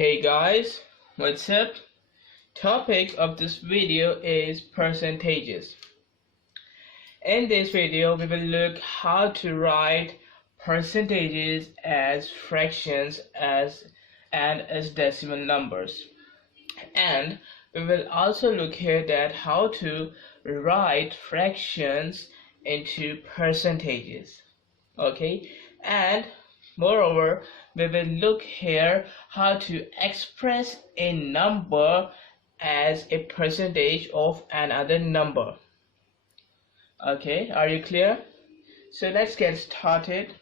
Hey guys, what's up? Topic of this video is percentages. In this video we will look how to write percentages as fractions and as decimal numbers. And we will also look here that how to write fractions into percentages. Okay, and moreover we will look here how to express a number as a percentage of another number. Okay, are you clear? So let's get started.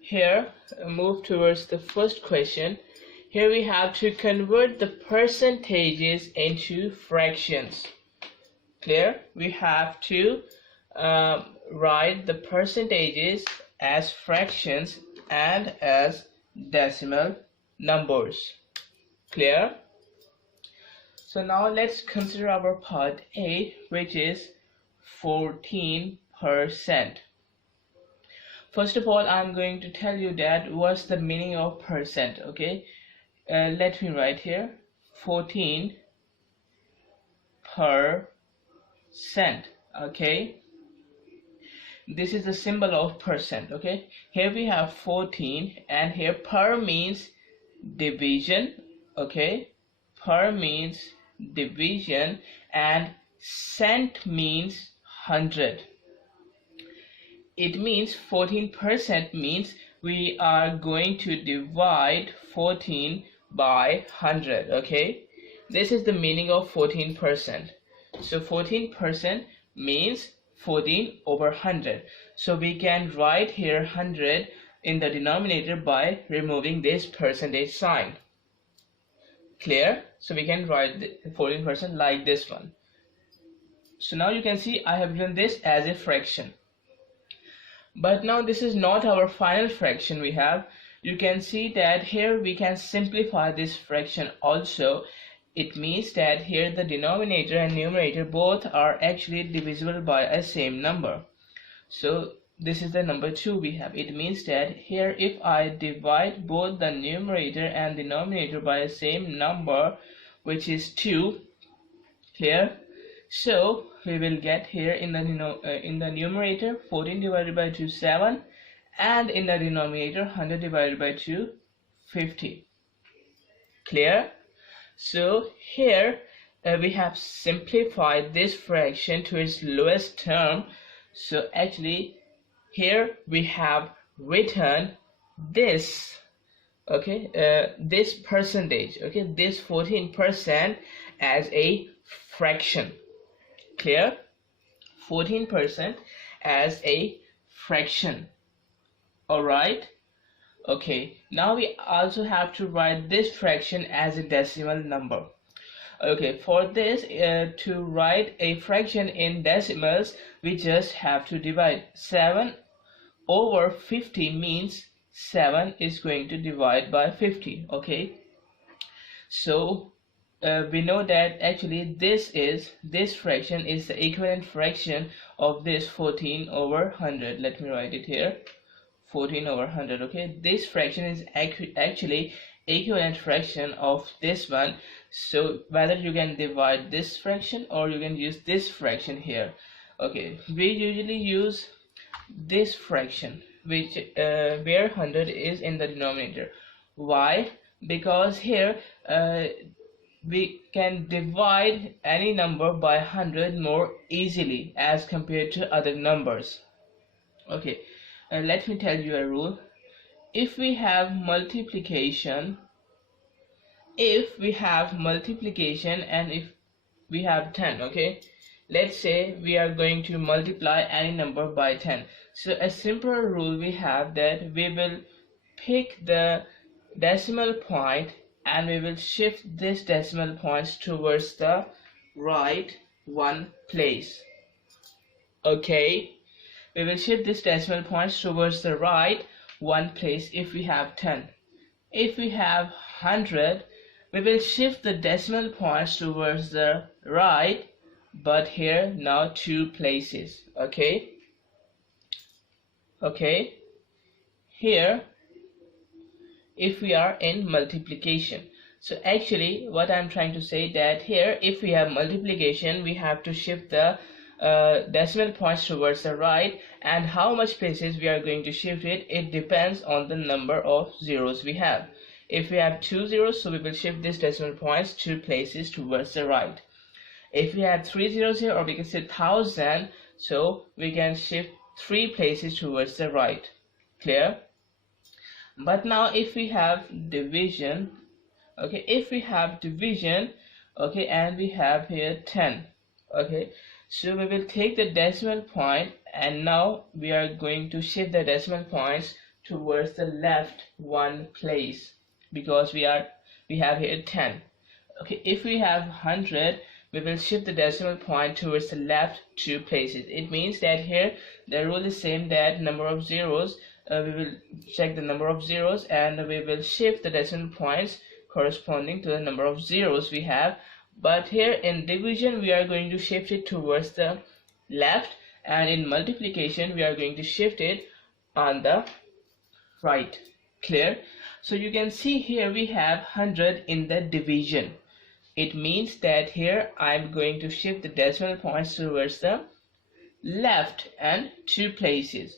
Here, move towards the first question. Here we have to convert the percentages into fractions. Clear? We have to write the percentages as fractions and as decimal numbers. Clear? So now let's consider our part A, which is 14%. First of all, I'm going to tell you that what's the meaning of percent. Okay, let me write here 14%. Okay, this is the symbol of percent. Okay, here we have 14 and here per means division. Okay, per means division and cent means 100. It means 14% means we are going to divide 14 by 100. Okay, this is the meaning of 14%. So 14% means 14 over 100. So we can write here 100 in the denominator by removing this percentage sign. Clear? So we can write the 14% like this one. So now you can see I have written this as a fraction. But now this is not our final fraction we have. You can see that here we can simplify this fraction also. It means that here the denominator and numerator both are actually divisible by a same number. So this is the number 2 we have. It means that here if I divide both the numerator and denominator by a same number, which is 2, clear? So we will get here in the numerator 14 divided by 2 7, and in the denominator 100 divided by 2 50. Clear? So here we have simplified this fraction to its lowest term. So actually here we have written this, okay, this percentage, okay, this 14% as a fraction. Clear? 14% as a fraction. All right. Okay, now we also have to write this fraction as a decimal number. Okay, for this to write a fraction in decimals, we just have to divide 7 over 50 means 7 is going to divide by 50. Okay, so we know that actually this fraction is the equivalent fraction of this 14 over 100. Let me write it here, 14 over 100. Okay, this fraction is actually equivalent fraction of this one. So whether you can divide this fraction or you can use this fraction here. Okay, we usually use this fraction which where 100 is in the denominator. Why? Because here we can divide any number by 100 more easily as compared to other numbers. Okay, let me tell you a rule. If we have multiplication and if we have 10, okay, let's say we are going to multiply any number by 10. So a simple rule we have that we will pick the decimal point and we will shift this decimal points towards the right one place. Okay, we will shift this decimal points towards the right one place if we have 10. If we have 100, we will shift the decimal points towards the right, but here now 2 places. Okay, here if we are in multiplication. So actually what I'm trying to say that here, if we have multiplication, we have to shift the decimal points towards the right, and how much places we are going to shift it, it depends on the number of zeros we have. If we have 2 zeros, so we will shift this decimal points 2 places towards the right. If we have 3 zeros here, or we can say 1000, so we can shift 3 places towards the right. Clear? But now if we have division, okay, if we have division, okay, and we have here 10, okay, so we will take the decimal point, and now we are going to shift the decimal points towards the left 1 place, because we have here 10. Okay, if we have 100, we will shift the decimal point towards the left 2 places. It means that here the rule is same, that number of zeros, we will check the number of zeros and we will shift the decimal points corresponding to the number of zeros we have. But here in division we are going to shift it towards the left, and in multiplication we are going to shift it on the right. Clear? So you can see here we have 100 in the division. It means that here I'm going to shift the decimal points towards the left and 2 places.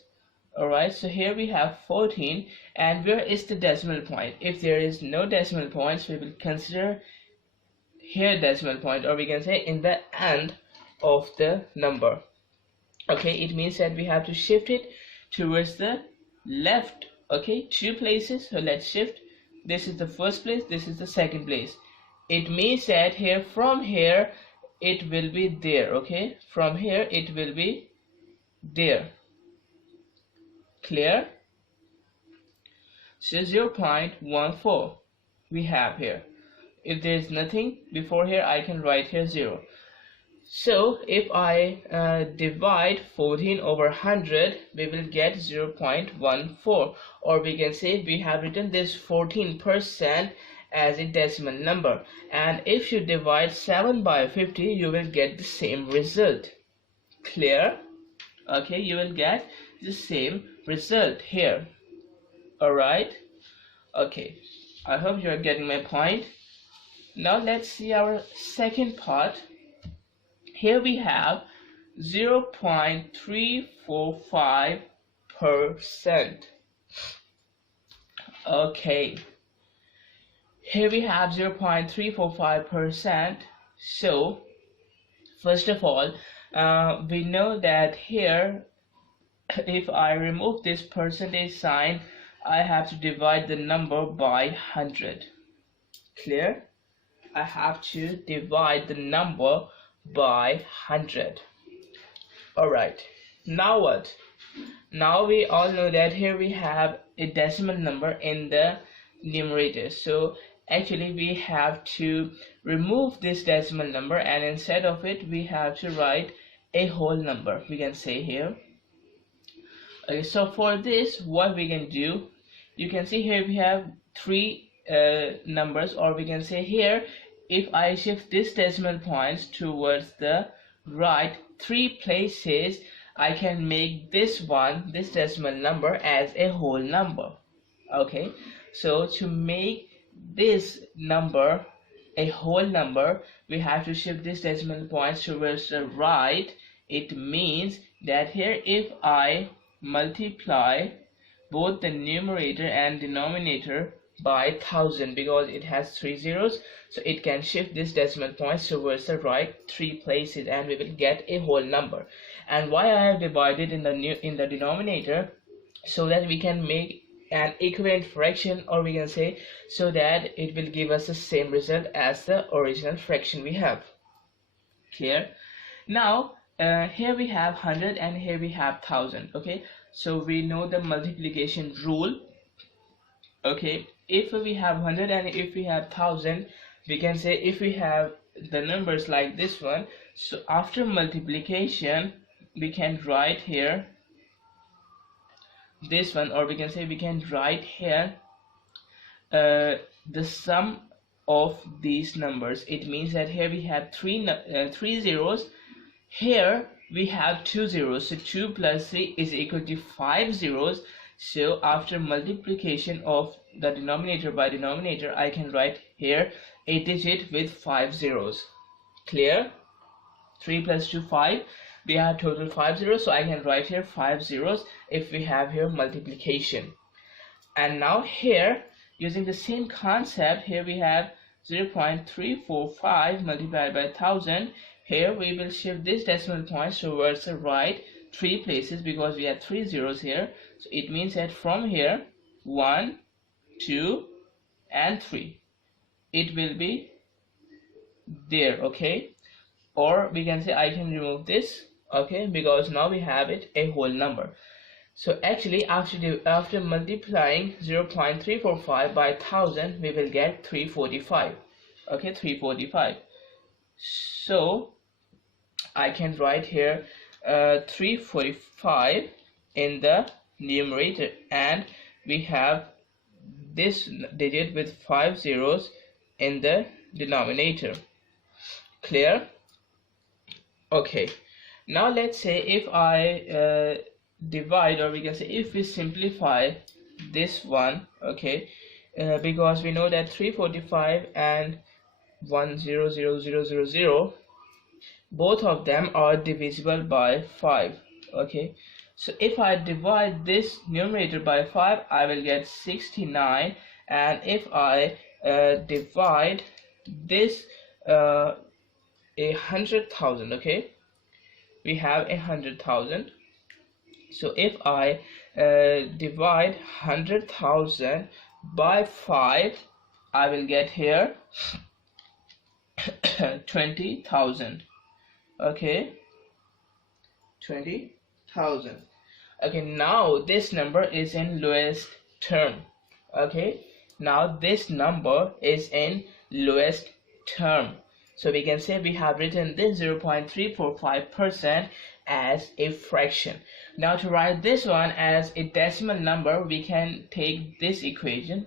Alright, so here we have 14, and where is the decimal point? If there is no decimal points, we will consider here decimal point, or we can say in the end of the number. Okay, it means that we have to shift it towards the left, okay, 2 places. So let's shift. This is the first place, this is the second place. It means that here, from here it will be there, okay, from here it will be there. Clear? So 0.14 we have here. If there is nothing before here, I can write here 0. So if I divide 14 over 100, we will get 0.14, or we can say we have written this 14% as a decimal number, and if you divide 7 by 50, you will get the same result. Clear? Okay, you will get the same result here. Alright, okay, I hope you are getting my point. Now let's see our second part. Here we have 0.345%. Okay, here we have 0.345%. So first of all, we know that here, if I remove this percentage sign, I have to divide the number by 100. Clear? I have to divide the number by 100. Alright, now what? Now we all know that here we have a decimal number in the numerator. So actually we have to remove this decimal number, and instead of it we have to write a whole number, we can say here. Okay, so for this what we can do, you can see here we have 3 numbers, or we can say here, if I shift this decimal points towards the right 3 places, I can make this decimal number as a whole number. Okay, so to make this number a whole number, we have to shift this decimal points towards the right. It means that here if I multiply both the numerator and denominator by 1000, because it has 3 zeros, so it can shift this decimal points towards the right 3 places, and we will get a whole number. And why I have divided in the denominator, so that we can make an equivalent fraction, or we can say so that it will give us the same result as the original fraction we have. Clear? Now here we have 100 and here we have 1000. Okay, so we know the multiplication rule. Okay, if we have 100 and if we have 1000, we can say if we have the numbers like this one, so after multiplication we can write here this one, or we can say we can write here the sum of these numbers. It means that here we have 3 zeros, here we have 2 zeros, so 2 plus 3 is equal to 5 zeros. So after multiplication of the denominator by denominator, I can write here a digit with 5 zeros. Clear? 3 plus 2, 5. We have total 5 zeros, so I can write here 5 zeros if we have here multiplication. And now here, using the same concept, here we have 0.345 multiplied by 1000. Here we will shift this decimal point towards the right 3 places because we have 3 zeros here. So it means that from here 1, 2 and 3 it will be there, okay? Or we can say I can remove this, okay, because now we have it a whole number. So actually after multiplying 0.345 by 1000, we will get 345. Okay, 345. So I can write here 345 in the numerator, and we have this digit with 5 zeros in the denominator. Clear? Okay, now let's say if I divide, or we can say if we simplify this one, okay, because we know that 345 and 1000000, both of them are divisible by 5, okay. So if I divide this numerator by 5, I will get 69, and if I divide this 100,000, okay, we have 100,000. So if I divide 100,000 by 5, I will get here 20,000. Okay, 20,000. Okay, now this number is in lowest term. Okay, now this number is in lowest term. So we can say we have written this 0.345% as a fraction. Now to write this one as a decimal number, we can take this equation,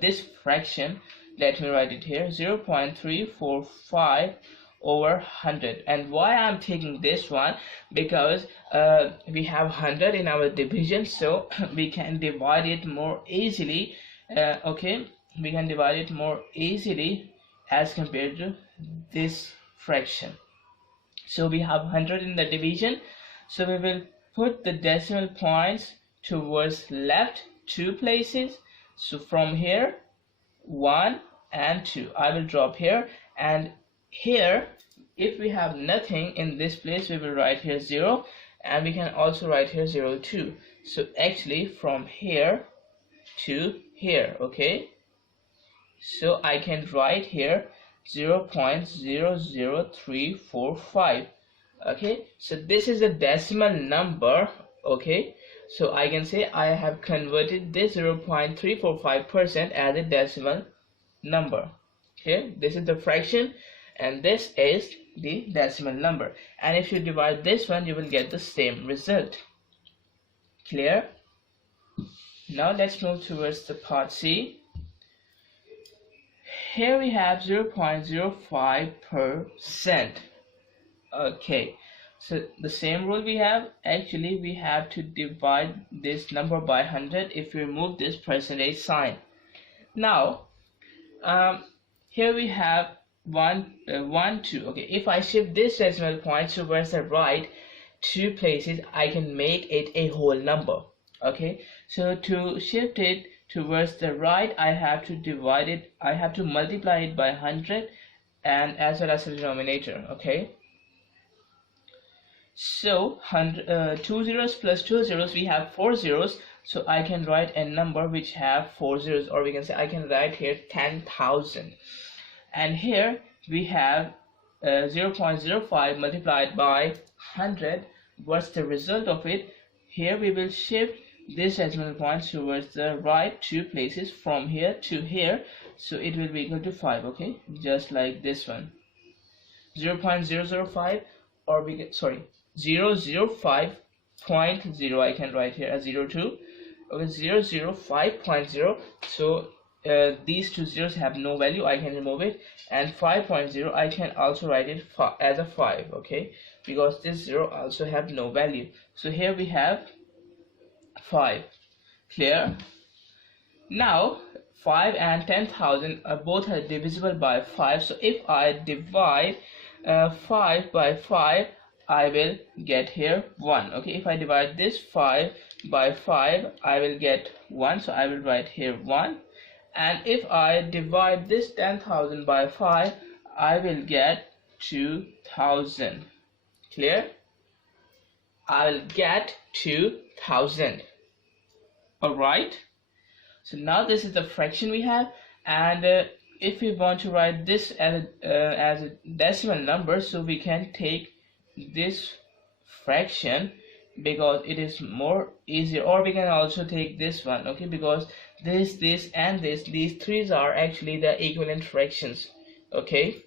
this fraction. Let me write it here, 0.345 over 100. And why I'm taking this one? Because we have 100 in our division, so we can divide it more easily. Okay, we can divide it more easily as compared to this fraction. So we have 100 in the division, so we will put the decimal points towards left 2 places. So from here 1 and 2, I will drop here, and here if we have nothing in this place, we will write here 0, and we can also write here 0, 2. So actually from here to here, okay, so I can write here 0.00345. okay, so this is a decimal number. Okay, so I can say I have converted this 0.345% as a decimal number. Okay, this is the fraction and this is the decimal number, and if you divide this one, you will get the same result. Clear? Now let's move towards the part C. Here we have 0.05%. okay, so the same rule we have. Actually we have to divide this number by 100 if we remove this percentage sign. Now here we have 1 2. Okay, if I shift this decimal point towards the right 2 places, I can make it a whole number. Okay, so to shift it towards the right, I have to divide it, I have to multiply it by 100 and as well as the denominator. Okay, so 2 zeros plus 2 zeros, we have 4 zeros, so I can write a number which have 4 zeros, or we can say I can write here 10,000. And here we have 0.05 multiplied by 100. What's the result of it? Here we will shift this decimal point towards the right 2 places from here to here, so it will be equal to 5. Okay, just like this one, 0.005, or we get, sorry, 005.0, I can write here as 02. Okay, 005.0. so these 2 zeros have no value, I can remove it, and 5.0 I can also write it as a 5. Okay, because this 0 also have no value, so here we have 5. Clear? Now 5 and 10,000 are both are divisible by 5, so if I divide 5 by 5, I will get here 1. Okay, if I divide this 5 by 5, I will get 1, so I will write here 1. And if I divide this 10,000 by 5, I will get 2,000. Clear? I will get 2,000. Alright, so now this is the fraction we have, and if we want to write this as a decimal number, so we can take this fraction because it is more easier, or we can also take this one, okay, because this and these three are actually the equivalent fractions. Okay,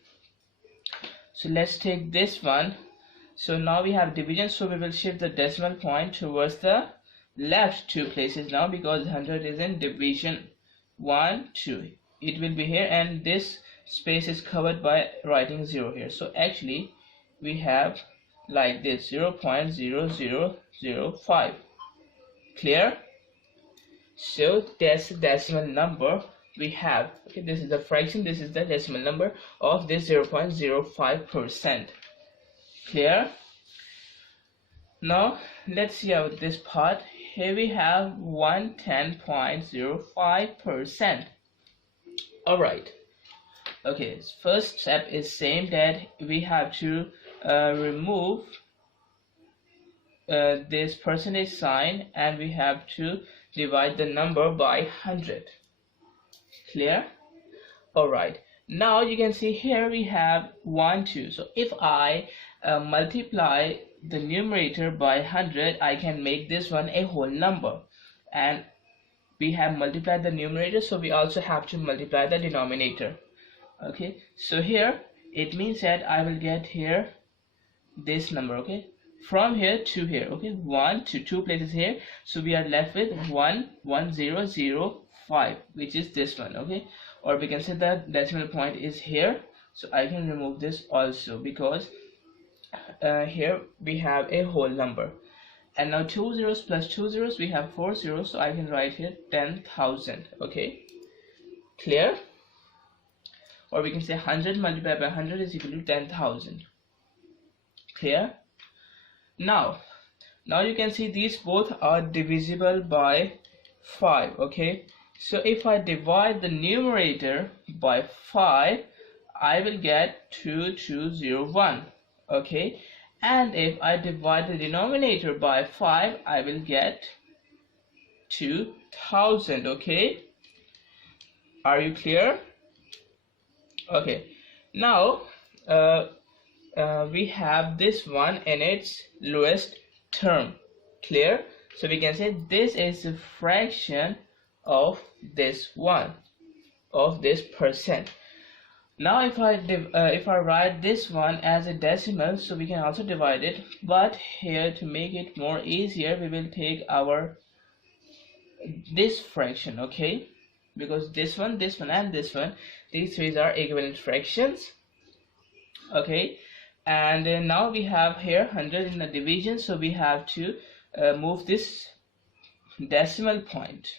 so let's take this one. So now we have division, so we will shift the decimal point towards the left 2 places now, because 100 is in division 1 2, it will be here, and this space is covered by writing 0 here. So actually we have like this 0.0005. Clear? So that's the decimal number we have. Okay, this is the fraction, this is the decimal number of this 0.05%. Clear? Now let's see out this part. Here we have 110.05%. Alright, okay, first step is same, that we have to remove this percentage sign, and we have to divide the number by 100. Clear? Alright, now you can see here we have 1 2, so if I multiply the numerator by 100, I can make this one a whole number, and we have multiplied the numerator, so we also have to multiply the denominator. Okay, so here it means that I will get here this number, okay, from here to here, okay, 1 to 2 places here, so we are left with 11005, which is this one. Okay, or we can say that decimal point is here, so I can remove this also, because here we have a whole number. And now 2 zeros plus 2 zeros, we have 4 zeros, so I can write here 10,000. Okay, clear? Or we can say 100 multiplied by 100 is equal to 10,000. Clear? Now you can see these both are divisible by 5. Okay, so if I divide the numerator by 5, I will get 2201. Okay, and if I divide the denominator by 5, I will get 2000. Okay, are you clear? Okay, now we have this one in its lowest term. Clear? So we can say this is a fraction of this one, of this percent. Now if I write this one as a decimal, so we can also divide it, but here to make it more easier, we will take our this fraction. Okay, because this one, and this one, these three are equivalent fractions. Okay, and now we have here 100 in the division, so we have to move this decimal point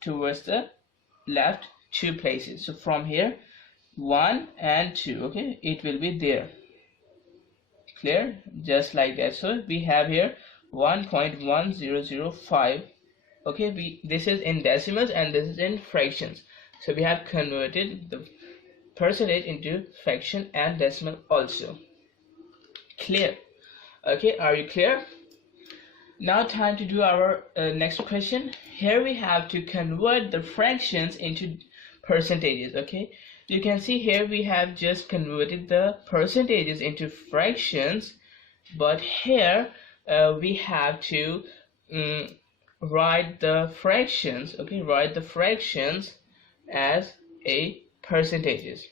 towards the left 2 places. So from here 1 and 2, okay, it will be there. Clear? Just like that. So we have here 1.1005. okay, this is in decimals and this is in fractions, so we have converted the percentage into fraction and decimal also. Clear? Okay, are you clear? Now time to do our next question. Here we have to convert the fractions into percentages. Okay, you can see here we have just converted the percentages into fractions, but here we have to write the fractions. Okay, write the fractions as a percentages.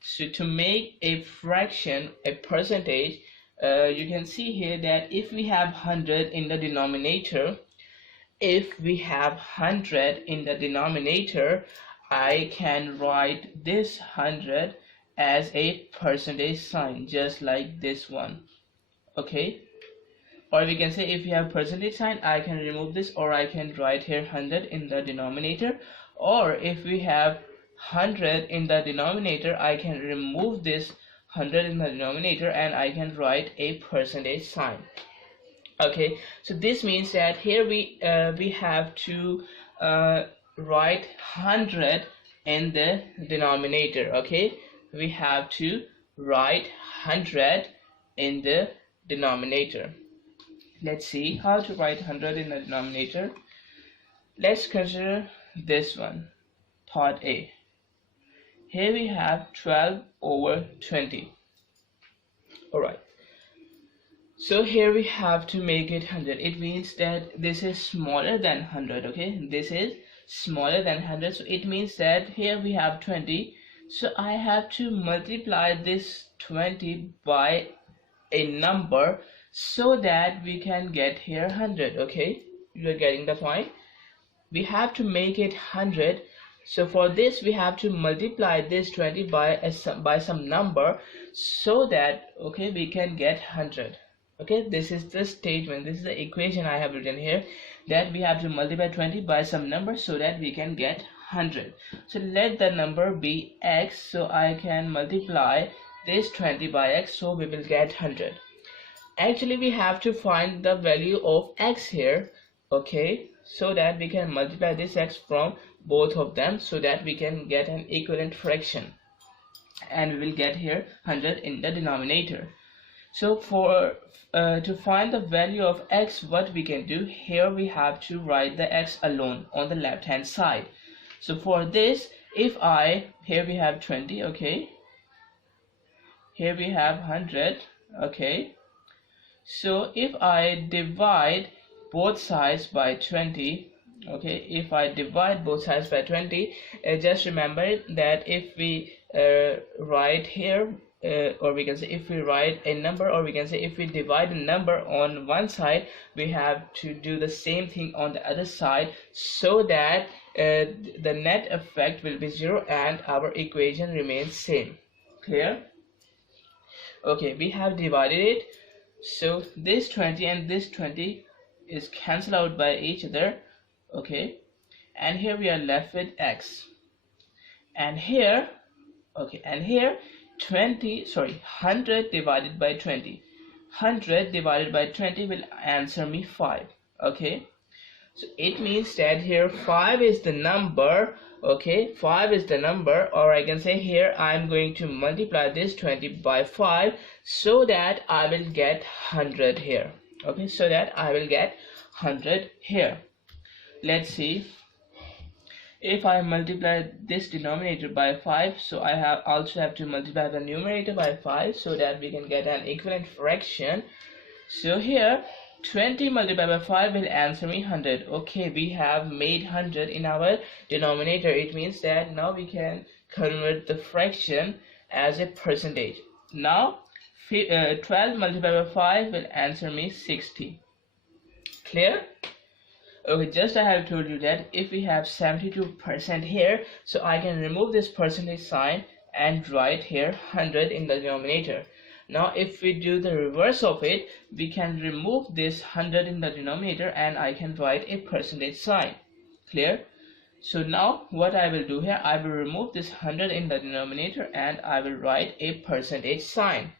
So to make a fraction a percentage, you can see here that if we have 100 in the denominator, I can write this 100 as a percentage sign, just like this one. Okay, or we can say if you have percentage sign, I can remove this, or I can write here 100 in the denominator. Or if we have 100 in the denominator, I can remove this 100 in the denominator and I can write a percentage sign. Okay, so this means that here we have to write 100 in the denominator. Okay, we have to write 100 in the denominator. Let's see how to write 100 in the denominator. Let's consider this one, part A. Here we have 12 over 20. Alright, so here we have to make it 100. It means that this is smaller than 100. Okay, this is smaller than 100, so it means that here we have 20, so I have to multiply this 20 by a number so that we can get here 100. Okay, you are getting the point. We have to make it 100, so for this we have to multiply this 20 by some number so that, okay, we can get 100. Okay, this is the statement, this is the equation I have written here, that we have to multiply 20 by some number so that we can get 100. So let the number be x, so I can multiply this 20 by x, so we will get 100. Actually we have to find the value of x here, okay, so that we can multiply this x from both of them so that we can get an equivalent fraction, and we will get here 100 in the denominator. So for to find the value of x, what we can do here, we have to write the x alone on the left hand side. So for this, if here we have 20, okay, here we have 100, okay, so if I divide both sides by 20, okay, if I divide both sides by 20, just remember that if we write here, or we can say if we write a number, or we can say if we divide a number on one side, we have to do the same thing on the other side so that the net effect will be 0 and our equation remains same. Clear? Okay, we have divided it, so this 20 and this 20 is cancelled out by each other. Okay, and here we are left with x, and here, okay, and here 100 divided by 20, 100 divided by 20 will answer me 5. Okay, so it means that here 5 is the number. Okay, 5 is the number, or I can say here I am going to multiply this 20 by 5 so that I will get 100 here. Okay, so that I will get 100 here. Let's see, if I multiply this denominator by 5, so I also have to multiply the numerator by 5 so that we can get an equivalent fraction. So here 20 multiplied by 5 will answer me 100. Okay, we have made 100 in our denominator. It means that now we can convert the fraction as a percentage. Now 12 multiplied by 5 will answer me 60. Clear? Okay, just I have told you that if we have 72% here, so I can remove this percentage sign and write here 100 in the denominator. Now if we do the reverse of it, we can remove this 100 in the denominator and I can write a percentage sign. Clear? So now what I will do here, I will remove this 100 in the denominator and I will write a percentage sign.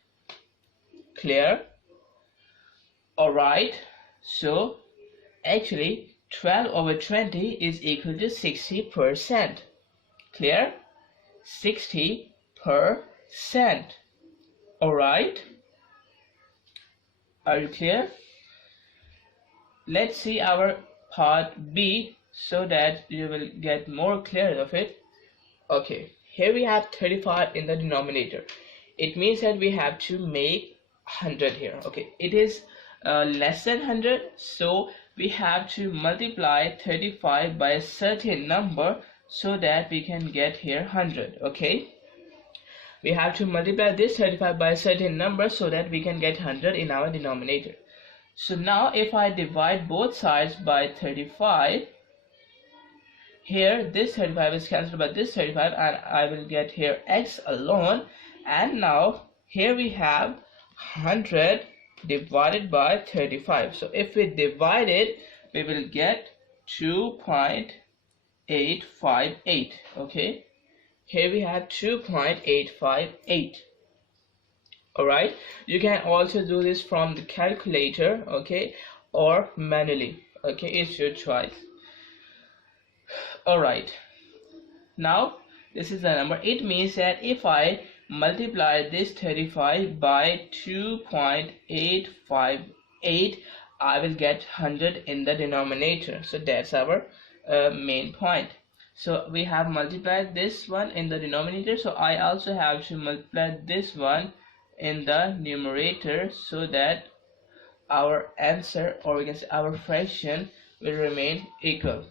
Clear? Alright, so actually 12 over 20 is equal to 60%. Clear? 60%. Alright, are you clear? Let's see our part B so that you will get more clear of it. Okay, here we have 35 in the denominator. It means that we have to make 100 here. Okay, it is less than 100, so we have to multiply 35 by a certain number so that we can get here 100. Okay, we have to multiply this 35 by a certain number so that we can get 100 in our denominator. So now if I divide both sides by 35, here this 35 is cancelled by this 35 and I will get here x alone, and now here we have 100 divided by 35. So if we divide it, we will get 2.858. Okay, here we have 2.858. Alright, you can also do this from the calculator, okay, or manually. Okay, it's your choice. Alright, now this is the number. It means that if I multiply this 35 by 2.858, I will get 100 in the denominator. So that's our main point. So we have multiplied this one in the denominator, so I also have to multiply this one in the numerator, so that our answer, or we can say our fraction, will remain equal.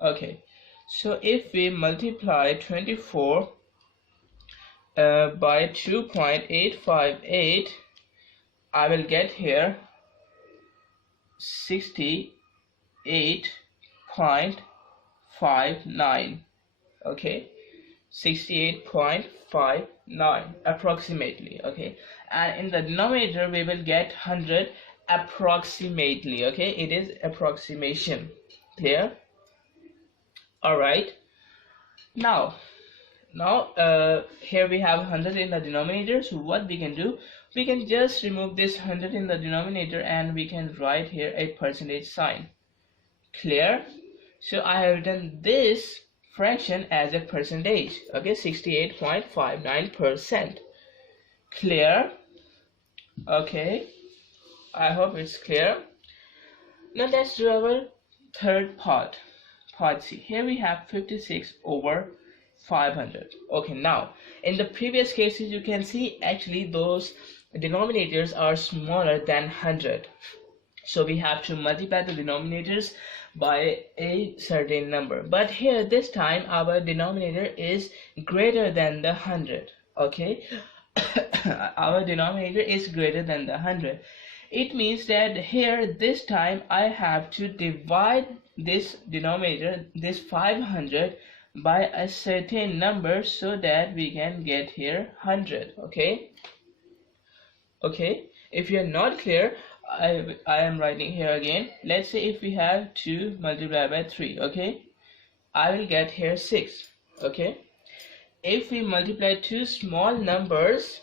Okay, so if we multiply 24 by 2.858, I will get here 68.59. okay, 68.59 approximately. Okay, and in the denominator we will get 100 approximately. Okay, it is approximation. Clear? All right, now here we have 100 in the denominator. So what we can do, we can just remove this 100 in the denominator and we can write here a percentage sign. Clear? So I have written this fraction as a percentage. Okay, 68.59%. Clear? Okay, I hope it's clear. Now let's do our third part. Part C. Here we have 56 over 500. Okay, now in the previous cases you can see actually those denominators are smaller than 100, so we have to multiply the denominators by a certain number. But here this time our denominator is greater than the 100. Okay, our denominator is greater than the 100. It means that here this time I have to divide this denominator, this 500, by a certain number, so that we can get here 100. Okay, if you are not clear, I am writing here again. Let's say if we have 2 multiplied by 3, okay, I will get here 6. Okay, if we multiply two small numbers,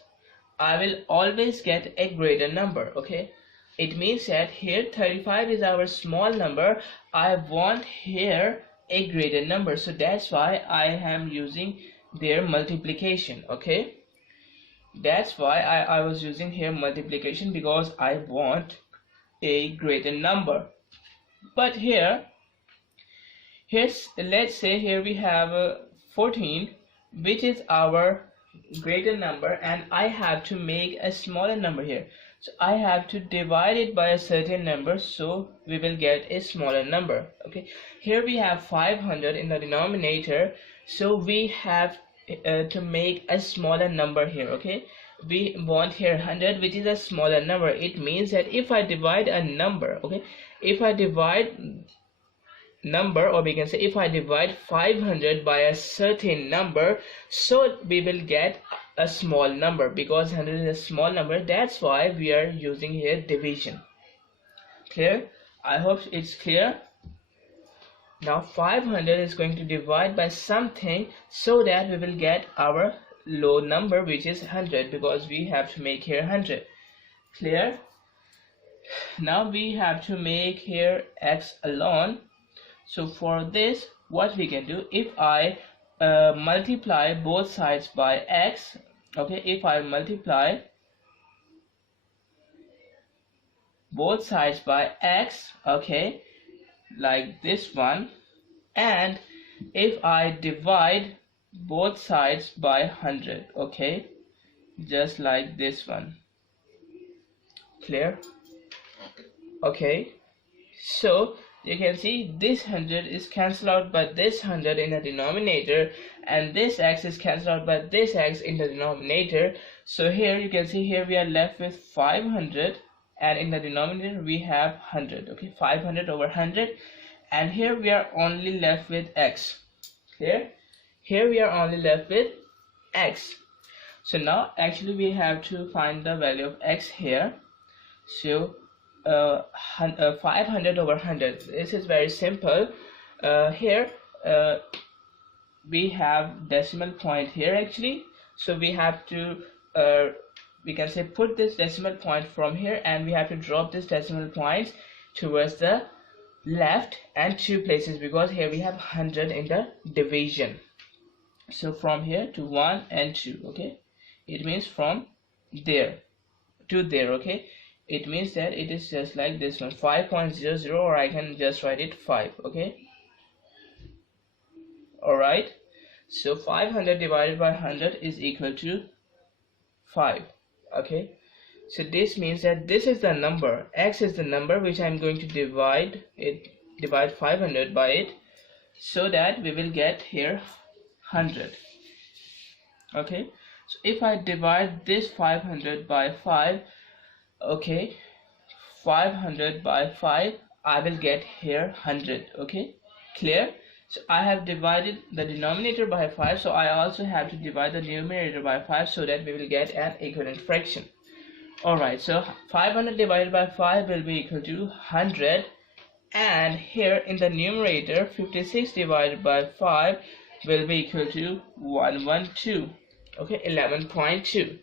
I will always get a greater number. Okay, it means that here 35 is our small number. I want here a greater number, so that's why I am using their multiplication. Okay, that's why I was using here multiplication, because I want a greater number. But here's let's say here we have 14, which is our greater number, and I have to make a smaller number here. So I have to divide it by a certain number, so we will get a smaller number. Okay, here we have 500 in the denominator, so we have to make a smaller number here. Okay, we want here 100, which is a smaller number. It means that if I divide a number, okay, if I divide number, or we can say if I divide 500 by a certain number, so we will get a small number, because 100 is a small number. That's why we are using here division. Clear? I hope it's clear. Now 500 is going to divide by something, so that we will get our low number, which is 100, because we have to make here 100. Clear? Now we have to make here x alone. So for this, what we can do, if I multiply both sides by x, okay, if I multiply both sides by x, okay, like this one, and if I divide both sides by 100, okay, just like this one. Clear? Okay, so you can see this 100 is cancelled out by this 100 in the denominator, and this x is cancelled out by this x in the denominator. So here you can see here we are left with 500, and in the denominator we have 100. Okay, 500 over 100, and here we are only left with x. Clear? Here we are only left with x. So now actually we have to find the value of x here. So 500 over 100, this is very simple. Here we have decimal point here actually, so we have to we can say put this decimal point from here, and we have to drop this decimal point towards the left and 2 places, because here we have 100 in the division. So from here to 1 and 2, okay, it means from there to there, okay. It means that it is just like this one, 5.00, or I can just write it 5, okay. Alright, so 500 divided by 100 is equal to 5, okay. So this means that this is the number, x is the number which I'm going to divide 500 by it, so that we will get here 100, okay. So if I divide this 500 by 5, okay, 500 by 5, I will get here 100, okay, clear. So I have divided the denominator by 5, so I also have to divide the numerator by 5, so that we will get an equivalent fraction. Alright, so 500 divided by 5 will be equal to 100, and here in the numerator 56 divided by 5 will be equal to 112, okay, 11.2.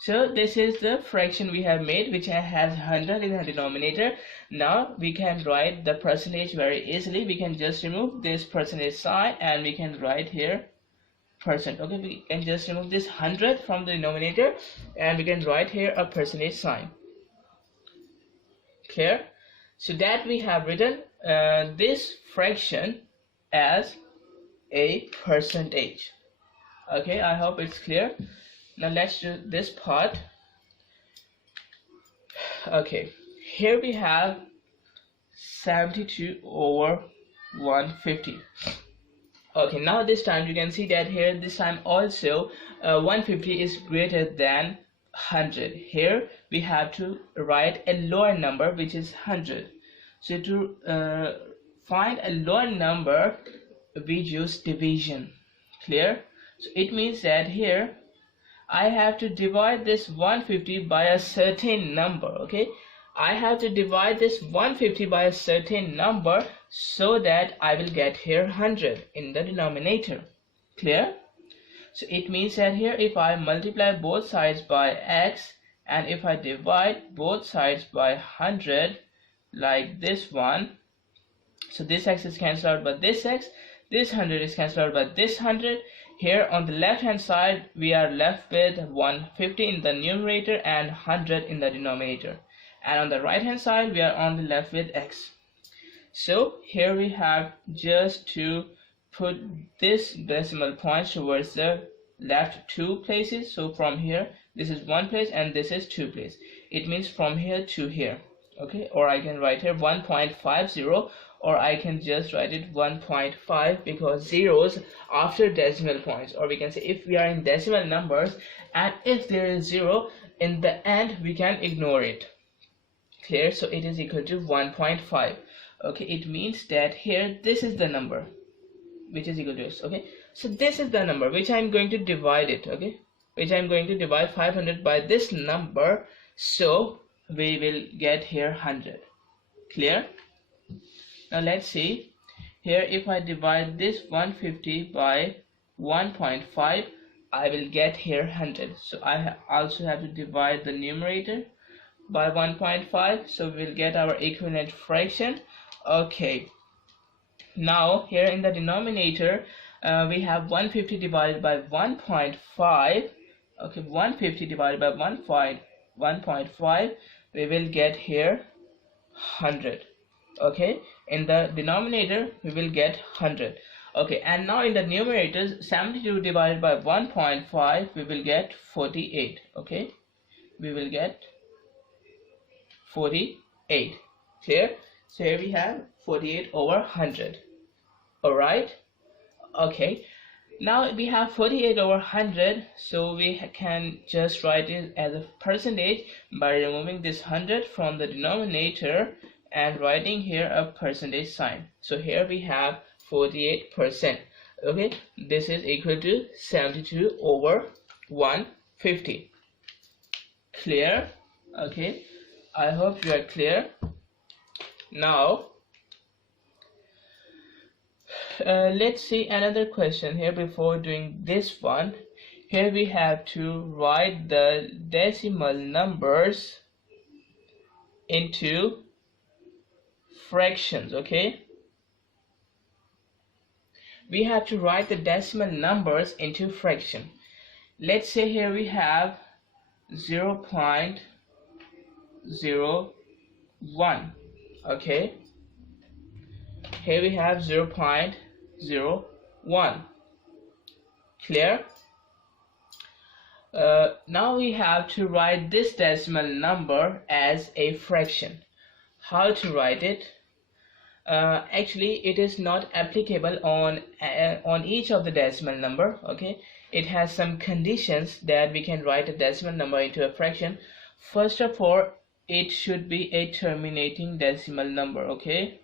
So this is the fraction we have made, which has 100 in the denominator. Now we can write the percentage very easily. We can just remove this percentage sign and we can write here percent, okay. We can just remove this 100 from the denominator and we can write here a percentage sign. Clear? So that we have written this fraction as a percentage. Okay, I hope it's clear. Now let's do this part. Okay, here we have 72 over 150. Okay, now this time you can see that here this time also 150 is greater than 100. Here we have to write a lower number, which is 100. So to find a lower number, we use division. Clear? So it means that here I have to divide this 150 by a certain number, okay. I have to divide this 150 by a certain number, so that I will get here 100 in the denominator. Clear? So it means that here if I multiply both sides by x, and if I divide both sides by 100 like this one, so this x is cancelled out by this x, this 100 is cancelled out by this 100. Here on the left hand side we are left with 150 in the numerator and 100 in the denominator, and on the right hand side we are only left with x. So here we have just to put this decimal point towards the left 2 places. So from here this is 1 place and this is 2 place. It means from here to here, okay. Or I can write here 1.50, or I can just write it 1.5, because zeros after decimal points, or we can say if we are in decimal numbers and if there is 0 in the end, we can ignore it. Clear? So it is equal to 1.5. okay. It means that here this is the number which is equal to this, okay. So this is the number which I'm going to divide it, okay, which I'm going to divide 500 by this number, so we will get here 100. Clear? Now let's see here, if I divide this 150 by 1.5, I will get here 100. So I also have to divide the numerator by 1.5, so we will get our equivalent fraction. Okay, now here in the denominator we have 150 divided by 1.5, okay. 150 divided by 1.5, we will get here 100, okay. In the denominator we will get 100, okay. And now in the numerator, 72 divided by 1.5, we will get 48, okay. We will get 48. Clear? So here we have 48 over 100. Alright, okay. Now we have 48 over 100, so we can just write it as a percentage by removing this 100 from the denominator and writing here a percentage sign. So here we have 48%, okay. This is equal to 72 over 150. Clear? Okay. I hope you are clear. Now let's see another question here before doing this one. Here we have to write the decimal numbers into fractions. Okay, we have to write the decimal numbers into fraction. Let's say here we have 0.01. okay, here we have 0.01. clear? Now we have to write this decimal number as a fraction. How to write it? Actually it is not applicable on each of the decimal number. Okay, it has some conditions that we can write a decimal number into a fraction. First of all, it should be a terminating decimal number. Okay,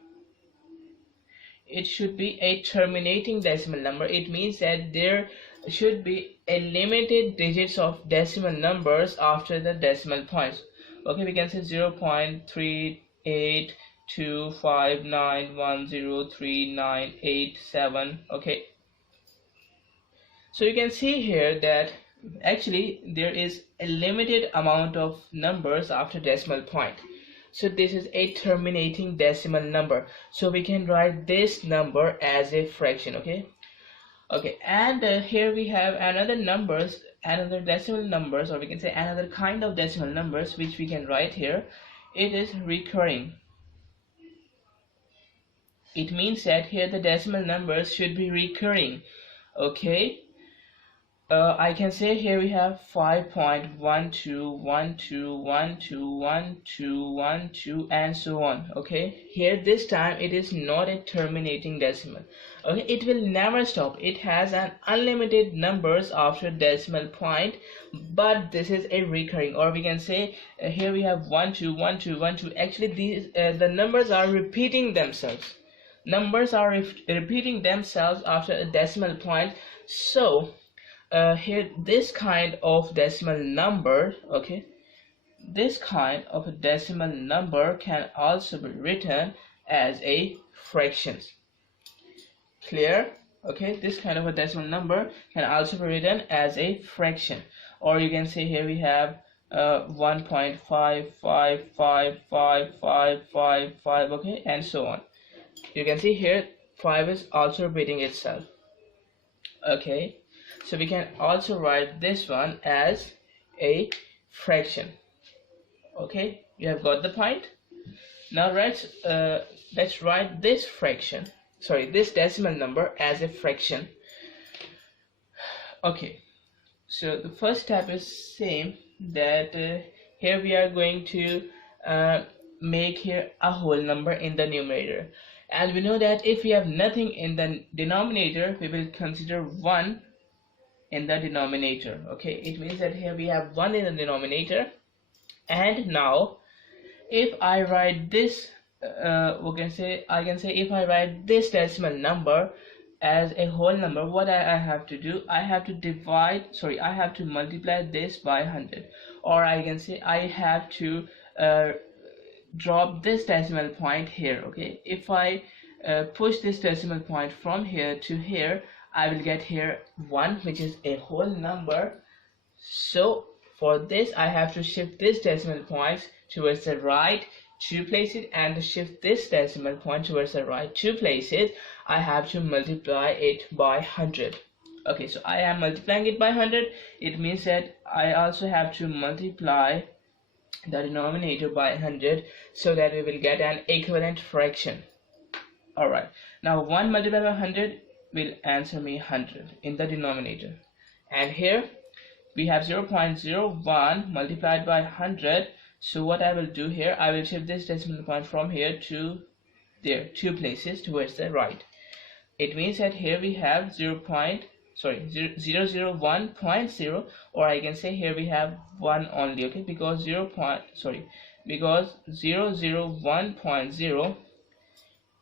it should be a terminating decimal number. It means that there should be a limited digits of decimal numbers after the decimal points. Okay, we can say 0.38259103987. okay, so you can see here that actually there is a limited amount of numbers after decimal point. So this is a terminating decimal number, so we can write this number as a fraction. Okay, and here we have another decimal numbers, or we can say another kind of decimal numbers which we can write here. It is recurring. It means that here the decimal numbers should be recurring. Okay, I can say here we have 5.1212121212 and so on. Okay, here this time it is not a terminating decimal. Okay, it will never stop. It has an unlimited numbers after decimal point, but this is a recurring, or we can say here we have 121212. Actually these the numbers are repeating themselves. Repeating themselves after a decimal point. So here this kind of decimal number, okay, this kind of a decimal number can also be written as a fraction. Clear? Okay, this kind of a decimal number can also be written as a fraction. Or you can say here we have 1.55555555, okay, and so on. You can see here 5 is also repeating itself. Okay, so we can also write this one as a fraction. Okay, you have got the point. Now let's write this this decimal number as a fraction. Okay, so the first step is same, that here we are going to make here a whole number in the numerator, and we know that if we have nothing in the denominator, we will consider 1 in the denominator. Okay, it means that here we have 1 in the denominator. And now if I write this I can say if I write this decimal number as a whole number, what I have to do, I have to multiply this by 100, or I can say I have to drop this decimal point here. Okay, if I push this decimal point from here to here, I will get here 1, which is a whole number. So for this I have to shift this decimal point towards the right 2 places, and to shift this decimal point towards the right 2 places, I have to multiply it by 100. Okay, so I am multiplying it by 100. It means that I also have to multiply the denominator by 100, so that we will get an equivalent fraction. Alright, now 1 multiplied by 100 will answer me 100 in the denominator, and here we have 0.01 multiplied by 100. So what I will do here, I will shift this decimal point from here to there 2 places towards the right. It means that here we have 0.001.0, or I can say here we have 1 only. Okay, because 001.0,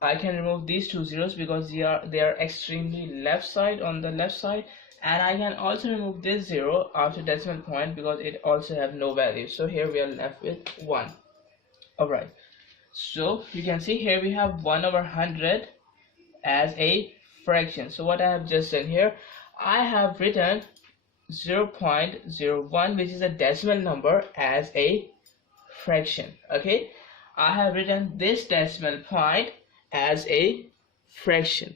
I can remove these 2 zeros because they are extremely left side, on the left side, and I can also remove this 0 after decimal point because it also have no value. So here we are left with 1. Alright, so you can see here we have 1 over 100 as a fraction. So what I have just done here, I have written 0.01, which is a decimal number, as a fraction. Okay, I have written this decimal point as a fraction.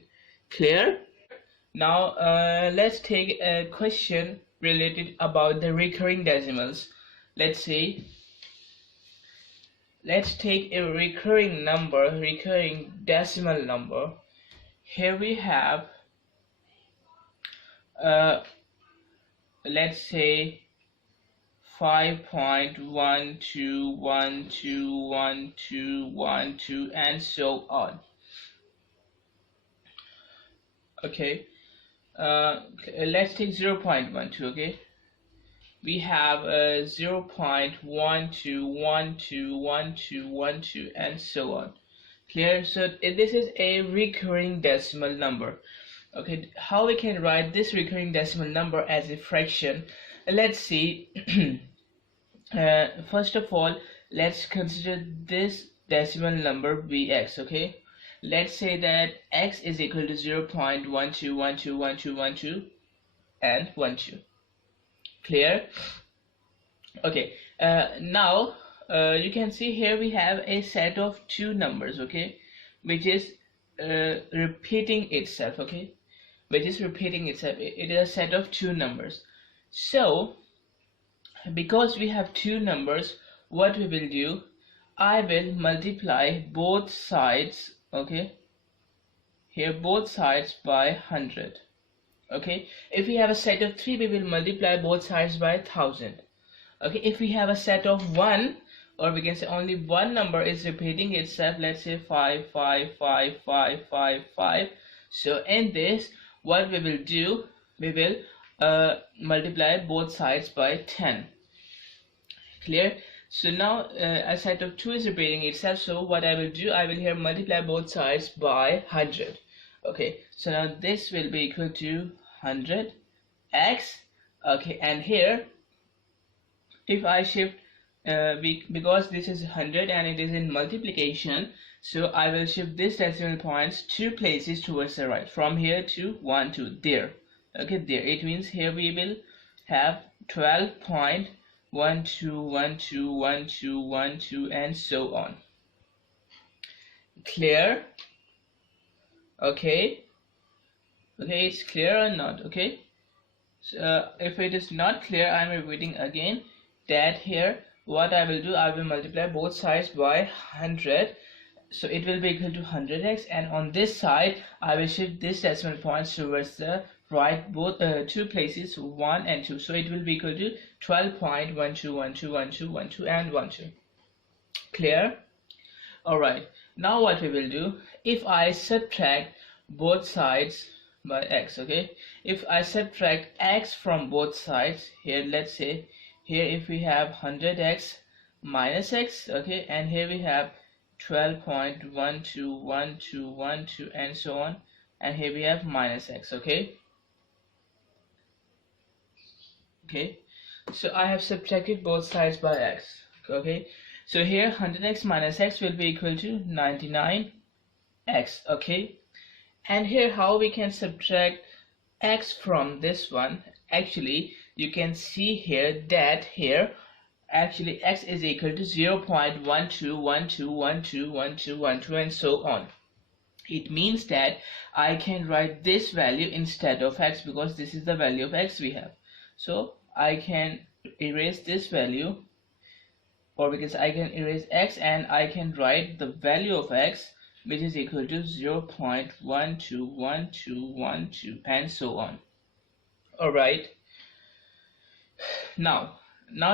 Clear? Now let's take a question related about the recurring decimals. Let's see, let's take a recurring decimal number. Here we have let's say 5.12121212 and so on. Okay, let's take 0.12. okay, we have 0.12121212 and so on. Clear? So this is a recurring decimal number. Okay, how we can write this recurring decimal number as a fraction? Let's see. First of all, let's consider this decimal number bx. Okay, let's say that x is equal to 0.12121212 and 12. Clear? Okay, now you can see here we have a set of two numbers, okay, which is repeating itself. Okay, which is repeating itself. It is a set of two numbers. So because we have two numbers, what we will do, I will multiply both sides, okay, here both sides by 100. Okay, if we have a set of 3, we will multiply both sides by 1000. Okay, if we have a set of 1, or we can say only one number is repeating itself, let's say 5 5 5 5 5 5. So in this, what we will do, we will multiply both sides by 10. Clear? So now a set of 2 is repeating itself, so what I will do, I will here multiply both sides by 100. Okay, so now this will be equal to 100x. Okay, and here if I shift because this is 100 and it is in multiplication, so I will shift this decimal points 2 places towards the right, from here to 1 to there. Okay, there, it means here we will have 12.12121212 and so on. Clear? Okay, it's clear or not? Okay, so if it is not clear, I am repeating again that here what I will do, I will multiply both sides by 100, so it will be equal to 100x, and on this side I will shift this decimal points towards the right, both 2 places, 1 and 2, so it will be equal to 12.12121212 and 12. Clear? Alright, now what we will do, if I subtract both sides by x, okay, if I subtract x from both sides, here let's say here if we have 100x minus x, okay, and here we have 12.121212 and so on, and here we have minus x. Okay, so I have subtracted both sides by x. Okay, so here 100x minus x will be equal to 99x. Okay, and here how we can subtract x from this one? Actually, you can see here that here actually x is equal to 0.1212121212 and so on. It means that I can write this value instead of x, because this is the value of x we have. So I can erase this value, or because I can erase x and I can write the value of x, which is equal to 0.121212 and so on. Alright, now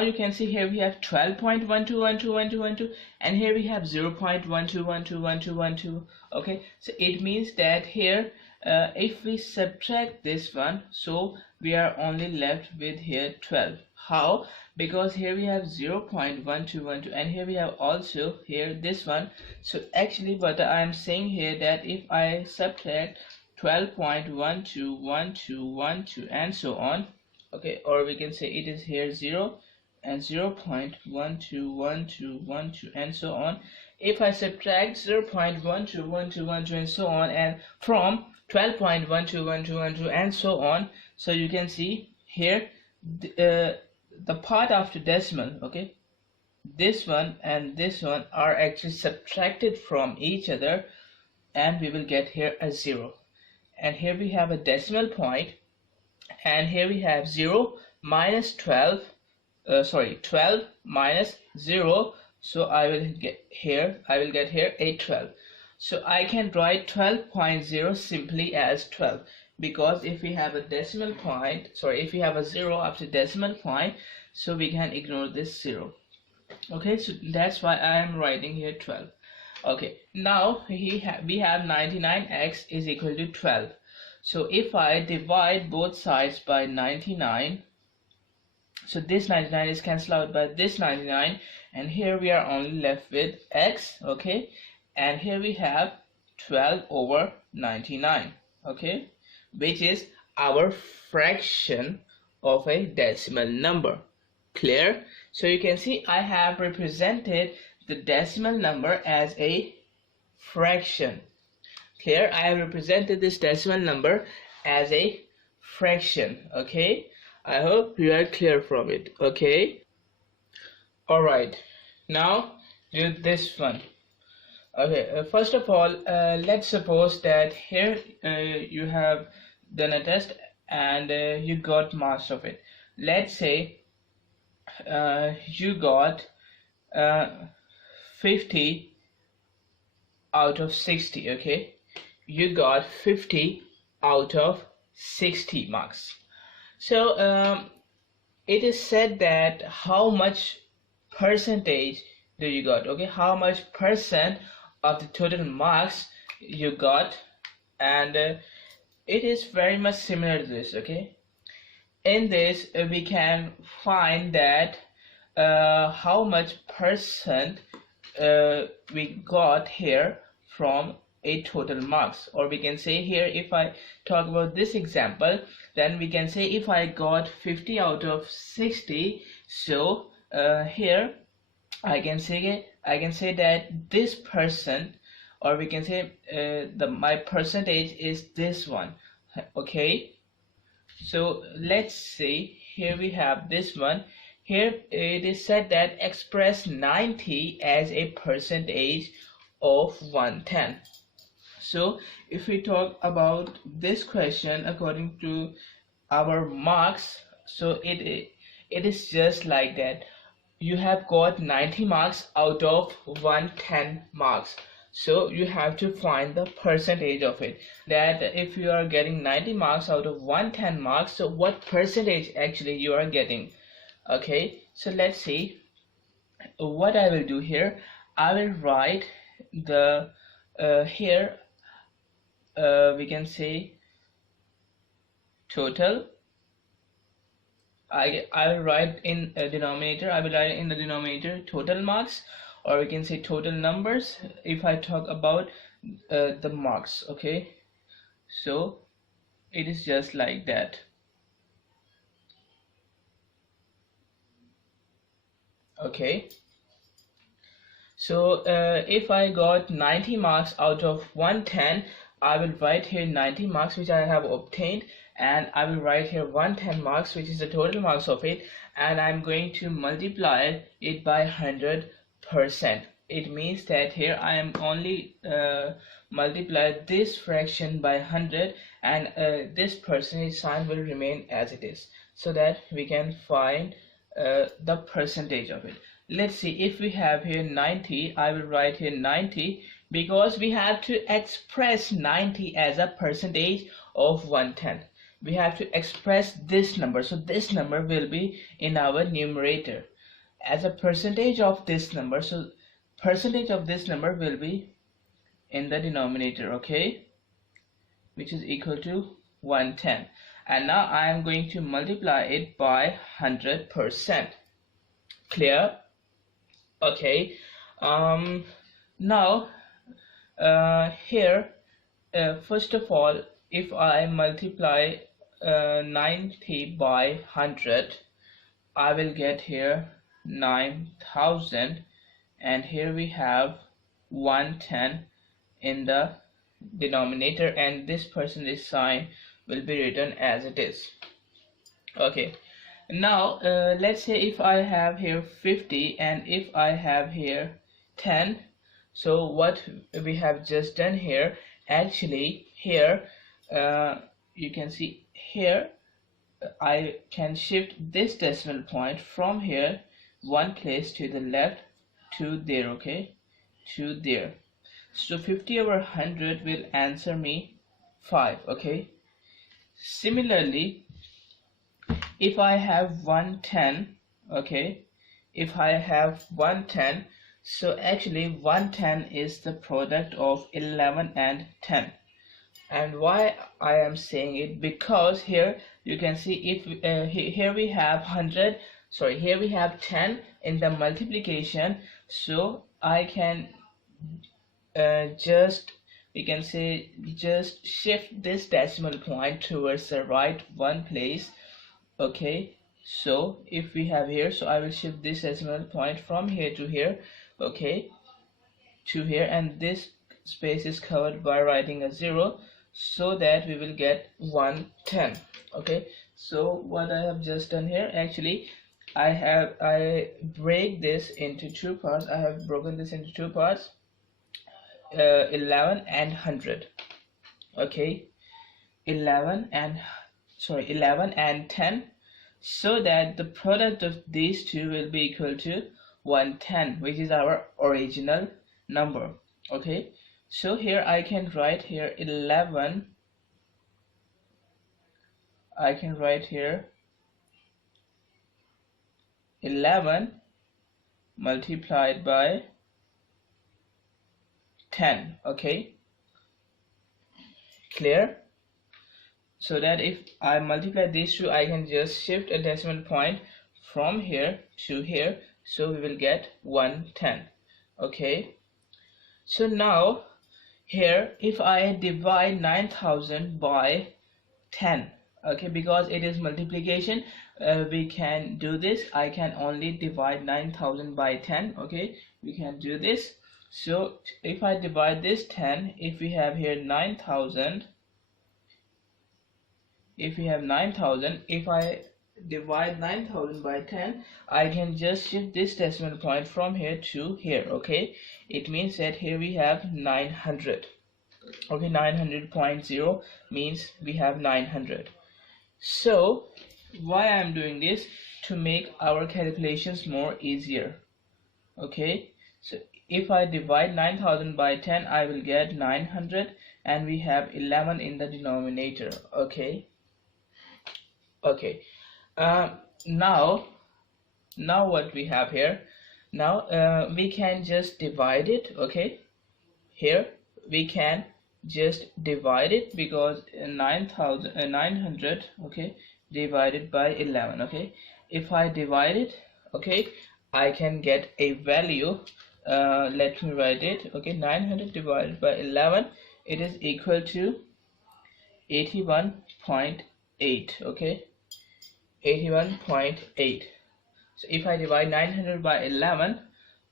you can see here we have 12.121212, and here we have 0.12121212. Okay, so it means that here if we subtract this one, so we are only left with here 12. How? Because here we have 0.1212 and here we have also here this one. So actually what I am saying here, that if I subtract 12.121212 and so on, okay, or we can say it is here 0 and 0.121212 and so on. If I subtract 0.121212 and so on, and from 12.121212 and so on, so you can see here the part after decimal, okay, this one and this one are actually subtracted from each other, and we will get here a 0. And here we have a decimal point, and here we have 0 minus 12 12 minus 0, so I will get here a 12. So I can write 12.0 simply as 12, because if we have a decimal point, if we have a 0 after decimal point, so we can ignore this 0. Okay, so that's why I am writing here 12. Okay, now we have 99x is equal to 12. So if I divide both sides by 99, so this 99 is cancelled out by this 99, and here we are only left with x, okay, and here we have 12 over 99, okay, which is our fraction of a decimal number. Clear? So you can see I have represented the decimal number as a fraction. Clear? I have represented this decimal number as a fraction. Okay, I hope you are clear from it. Okay, all right, now do this one. Okay, first of all, let's suppose that here you have done a test and you got marks of it. Let's say you got 50 out of 60. Okay, you got 50 out of 60 marks. So it is said that how much percentage do you got, okay, how much percent of the total marks you got, and it is very much similar to this. Okay, in this we can find that how much percent we got here from a total marks, or we can say here, if I talk about this example, then we can say if I got 50 out of 60, so here I can say that this percent, or we can say my percentage is this one. Okay, so let's see, here we have this one. Here it is said that express 90 as a percentage of 110. So if we talk about this question according to our marks, so it is just like that. You have got 90 marks out of 110 marks, so you have to find the percentage of it, that if you are getting 90 marks out of 110 marks, so what percentage actually you are getting. Okay, so let's see what I will do here. I will write the here we can say total. I will write in a denominator, I will write in the denominator total marks, or we can say total numbers if I talk about the marks. Okay, so it is just like that. Okay, so if I got 90 marks out of 110, I will write here 90 marks which I have obtained, and I will write here 110 marks which is the total marks of it, and I'm going to multiply it by 100%. It means that here I am only multiply this fraction by 100, and this percentage sign will remain as it is, so that we can find the percentage of it. Let's see, if we have here 90, I will write here 90, because we have to express 90 as a percentage of 110. We have to express this number, so this number will be in our numerator as a percentage of this number, so percentage of this number will be in the denominator. Okay, which is equal to 110, and now I am going to multiply it by 100%. Clear? Okay, now here first of all, if I multiply 90 by 100, I will get here 9,000, and here we have 110 in the denominator, and this percentage sign will be written as it is. Okay, now let's say if I have here 50 and if I have here 10. So what we have just done here, actually here you can see here I can shift this decimal point from here one place to the left to there, okay, to there. So 50 over 100 will answer me 5, okay. Similarly, if I have 110, okay, if I have 110, so actually 110 is the product of 11 and 10. And why I am saying it, because here you can see if here we have 100, sorry, here we have 10 in the multiplication, so I can we can say just shift this decimal point towards the right one place, okay. So if we have here, so I will shift this decimal point from here to here, okay, to here, and this space is covered by writing a 0, so that we will get 110, okay. So what I have just done here, actually I break this into two parts. I have broken this into two parts, 11 and 100, okay, 11 and 10, so that the product of these two will be equal to 110, which is our original number, okay. So here I can write here 11, I can write here 11 multiplied by 10, okay, clear. So that if I multiply these two, I can just shift a decimal point from here to here, so we will get 110, okay. So now here if I divide 9,000 by 10, okay, because it is multiplication, we can do this. I can only divide 9,000 by 10, okay, we can do this. So if I divide this 10, if we have here 9,000, if I divide 9,000 by 10, I can just shift this decimal point from here to here, okay. It means that here we have 900, okay, 900.0 means we have 900. So why I am doing this, to make our calculations more easier, okay. So if I divide 9,000 by 10, I will get 900, and we have 11 in the denominator, okay. Okay, now what we have here, now we can just divide it, okay. Here we can just divide it, because 900, okay, divided by 11, okay. If I divide it, okay, I can get a value, let me write it, okay, 900 divided by 11, it is equal to 81.8, okay, 81.8. So if I divide 900 by 11,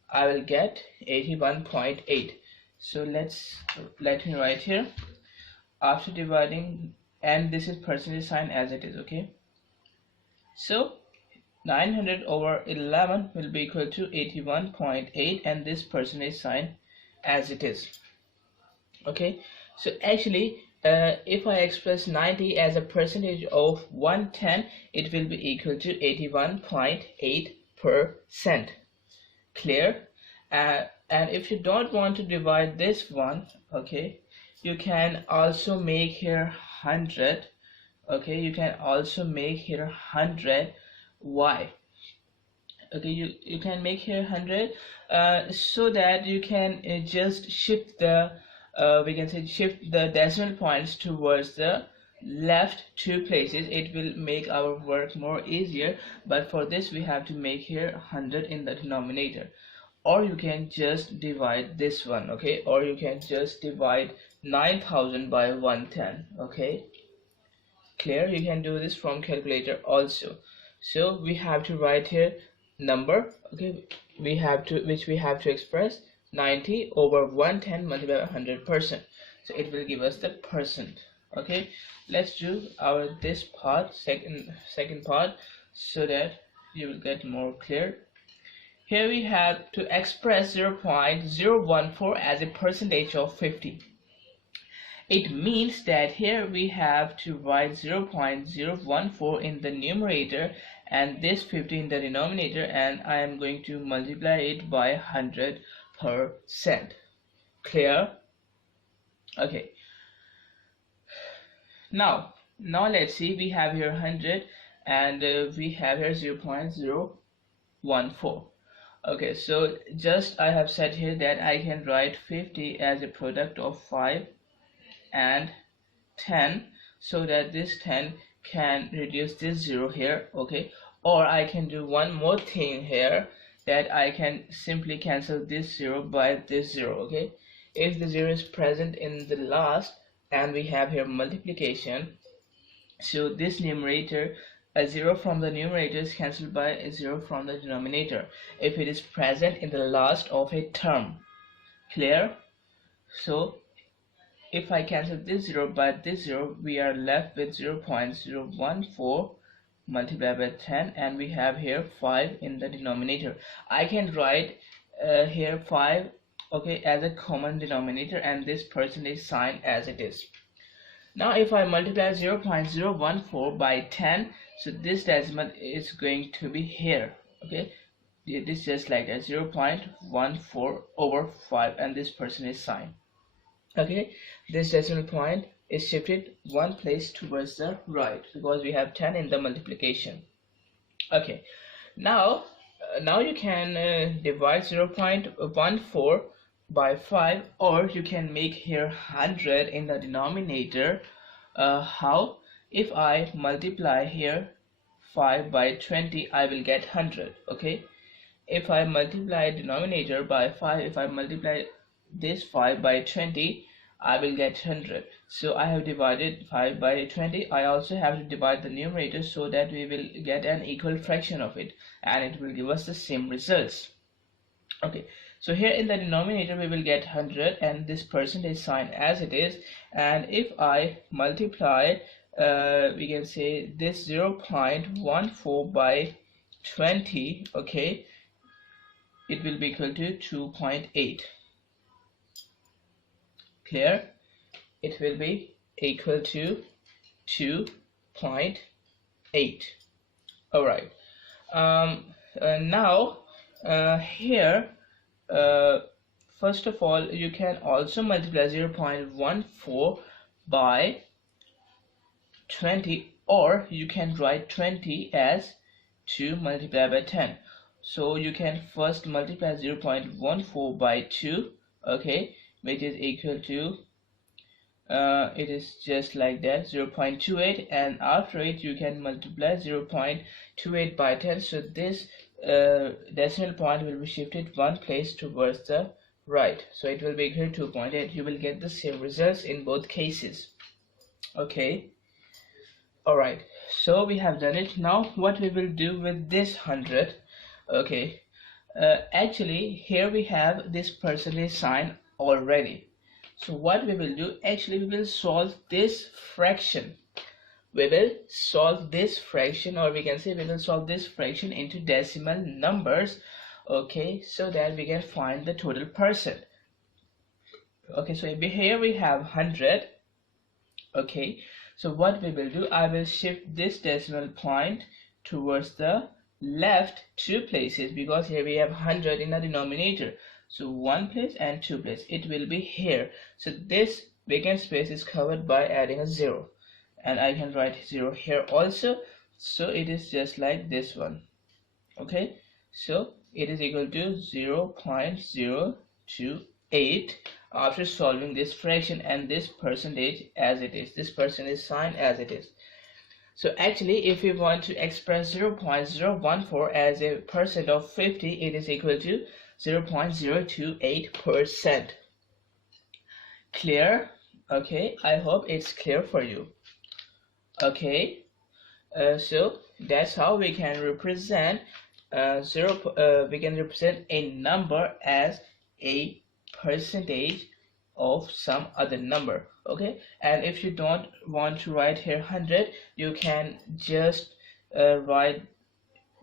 I will get 81.8. So let me write here, after dividing, and this is percentage sign as it is, okay. So 900 over 11 will be equal to 81.8, and this percentage sign as it is, okay. So actually if I express 90 as a percentage of 110, it will be equal to 81.8%. Clear? And if you don't want to divide this one, okay, you can also make here 100, okay, you can also make here 100. Why? Okay, you can make here 100 so that you can just shift the we can say shift the decimal points towards the left two places. It will make our work more easier, but for this we have to make here 100 in the denominator. Or you can just divide this one, okay, or you can just divide 9,000 by 110, okay. Clear? You can do this from calculator also. So we have to write here number, okay, which we have to express 90 over 110 multiplied by 100%. So it will give us the percent. Okay, let's do our this part, second part, so that you will get more clear. Here we have to express 0.014 as a percentage of 50. It means that here we have to write 0.014 in the numerator and this 50 in the denominator, and I am going to multiply it by 100%. Clear? Okay. Now let's see, we have here 100 and we have here 0.014. Okay, so just I have said here that I can write 50 as a product of 5 and 10, so that this 10 can reduce this 0 here. Okay, or I can do one more thing here, that I can simply cancel this 0 by this 0. Okay, if the 0 is present in the last and we have here multiplication, so this numerator, a 0 from the numerator is cancelled by a 0 from the denominator if it is present in the last of a term. Clear? So if I cancel this 0 by this 0, we are left with 0.014 multiplied by 10, and we have here 5 in the denominator. I can write here 5, okay, as a common denominator and this percentage sign as it is. Now if I multiply 0.014 by 10, so this decimal is going to be here. Okay, this is just like a 0.14 over 5 and this percentage sign. Okay, this decimal point is shifted one place towards the right because we have 10 in the multiplication. Okay, now you can divide 0.14 by 5, or you can make here 100 in the denominator. How? If I multiply here 5 by 20, I will get 100. Okay, if I multiply denominator by 5, if I multiply this 5 by 20, I will get 100. So I have divided 5 by 20. I also have to divide the numerator so that we will get an equal fraction of it, and it will give us the same results. Okay, so here in the denominator we will get 100 and this percentage sign as it is, and if I multiply we can say this 0.14 by 20, okay, it will be equal to 2.8. Clear? It will be equal to 2.8. Alright, now here first of all you can also multiply 0.14 by 20, or you can write 20 as 2 multiplied by 10. So you can first multiply 0.14 by 2, okay, which is equal to it is just like that, 0.28, and after it you can multiply 0.28 by 10. So this decimal point will be shifted one place towards the right, so it will be equal to 2.8. You will get the same results in both cases. Okay, alright, so we have done it. Now what we will do with this 100, okay, actually here we have this percentage sign already. So what we will do, actually we will solve this fraction. We will solve this fraction, or we can say we will solve this fraction into decimal numbers, okay, so that we can find the total percent. Okay, so here we have 100. Okay, so what we will do, I will shift this decimal point towards the left 2 places, because here we have 100 in the denominator. So 1 place and 2 place, it will be here. So this vacant space is covered by adding a 0, and I can write 0 here also. So it is just like this one. Okay, so it is equal to 0.028 after solving this fraction and this percentage as it is, this percentage sign as it is. So actually if we want to express 0.014 as a percent of 50, it is equal to 0.028%. Clear? Okay, I hope it's clear for you. Okay, So that's how we can represent we can represent a number as a percentage of some other number. Okay, and if you don't want to write here 100, you can just write,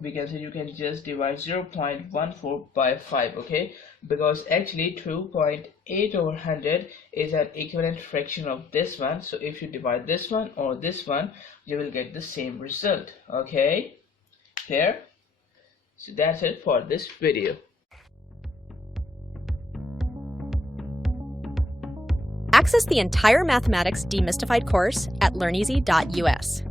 we can say you can just divide 0.14 by 5. Okay, because actually 2.8 over 100 is an equivalent fraction of this one, so if you divide this one or this one, you will get the same result. Okay, clear? So that's it for this video. Access the entire Mathematics Demystified course at learneasy.us.